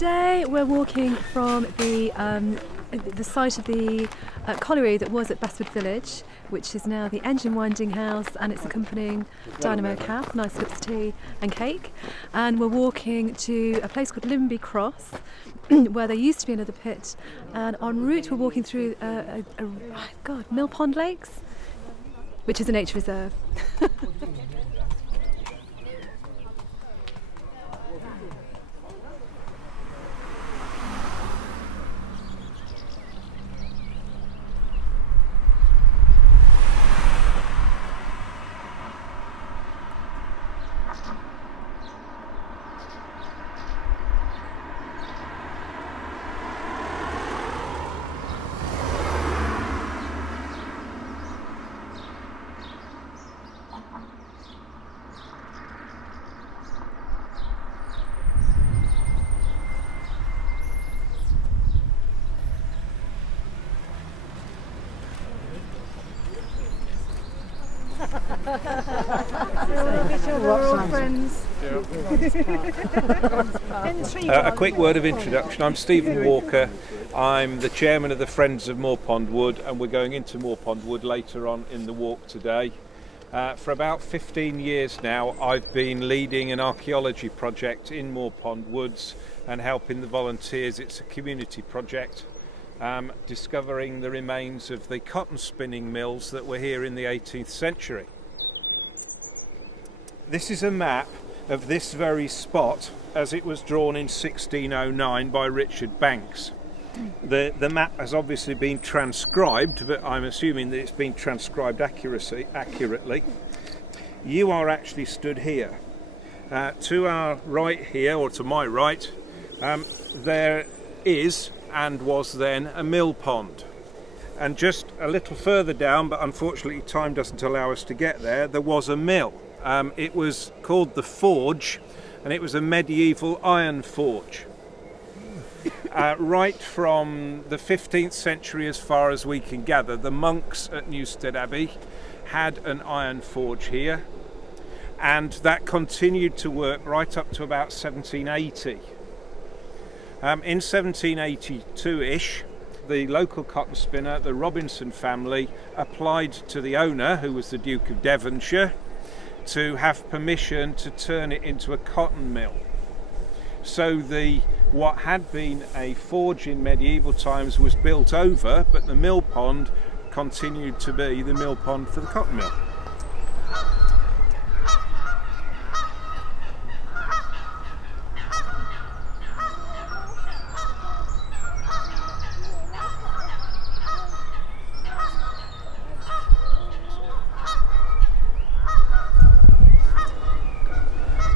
Today we're walking from the site of the colliery that was at Bestwood village, which is now the engine winding house and its accompanying dynamo cab, nice cups of tea and cake. And we're walking to a place called Limby Cross, where there used to be another pit. And en route we're walking through Moorpond Lakes, which is a nature reserve. A quick word of introduction. I'm Stephen Walker. I'm the chairman of the Friends of Moorpond Wood, and we're going into Moorpond Wood later on in the walk today. For about 15 years now, I've been leading an archaeology project in Moorpond Woods and helping the volunteers. It's a community project, discovering the remains of the cotton spinning mills that were here in the 18th century. This is a map of this very spot as it was drawn in 1609 by Richard Banks. The map has obviously been transcribed, but I'm assuming that it's been transcribed accurately. You are actually stood here. To our right here, or to my right, there is and was then a mill pond. And just a little further down, but unfortunately time doesn't allow us to get there, there was a mill. It was called the Forge, and it was a medieval iron forge. Right from the 15th century, as far as we can gather, the monks at Newstead Abbey had an iron forge here, and that continued to work right up to about 1780. In 1782-ish, the local cotton spinner, the Robinson family, applied to the owner, who was the Duke of Devonshire, to have permission to turn it into a cotton mill. So what had been a forge in medieval times was built over, but the mill pond continued to be the mill pond for the cotton mill.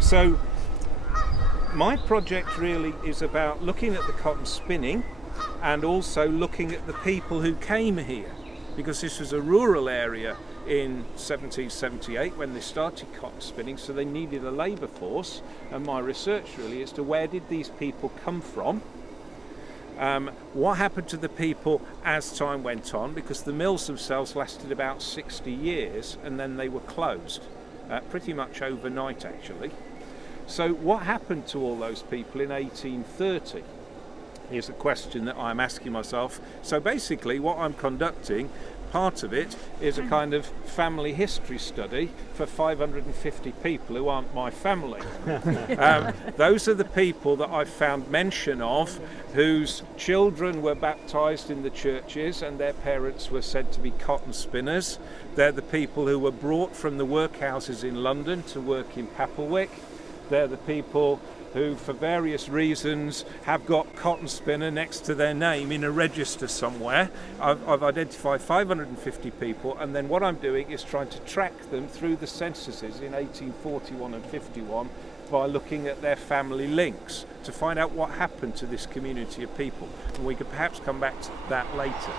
So my project really is about looking at the cotton spinning and also looking at the people who came here, because this was a rural area in 1778 when they started cotton spinning, so they needed a labour force, and my research really is to where did these people come from, what happened to the people as time went on, because the mills themselves lasted about 60 years and then they were closed, pretty much overnight actually. So what happened to all those people in 1830? Here's a question that I'm asking myself. So basically what I'm conducting, part of it is a kind of family history study for 550 people who aren't my family. Those are the people that I've found mention of, whose children were baptised in the churches and their parents were said to be cotton spinners. They're the people who were brought from the workhouses in London to work in Papelwick. They're the people who, for various reasons, have got cotton spinner next to their name in a register somewhere. I've identified 550 people, and then what I'm doing is trying to track them through the censuses in 1841 and 51 by looking at their family links to find out what happened to this community of people. And we could perhaps come back to that later.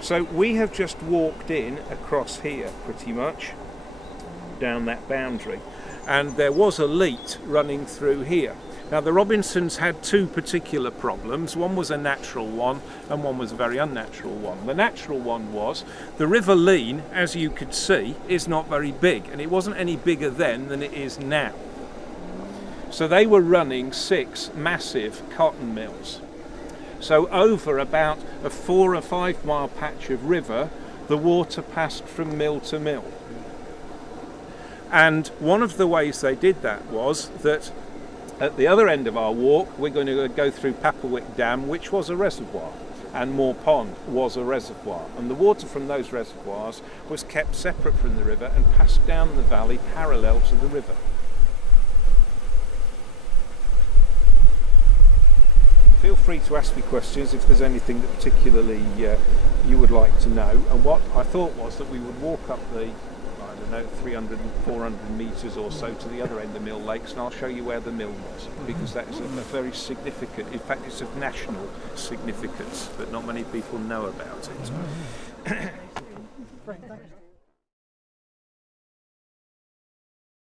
So we have just walked in across here pretty much, down that boundary, and there was a leat running through here. Now the Robinsons had two particular problems. One was a natural one and one was a very unnatural one. The natural one was the River Leen, as you could see, is not very big, and it wasn't any bigger then than it is now. So they were running 6 massive cotton mills. So over about a 4 or 5 mile patch of river, the water passed from mill to mill. And one of the ways they did that was that at the other end of our walk, we're going to go through Papawick Dam, which was a reservoir, and Moorpond was a reservoir. And the water from those reservoirs was kept separate from the river and passed down the valley parallel to the river. Feel free to ask me questions if there's anything that particularly you would like to know. And what I thought was that we would walk up the 300 and 400 metres or so to the other end of Mill Lakes, and I'll show you where the mill was, because that is a very significant, in fact it's of national significance, but not many people know about it.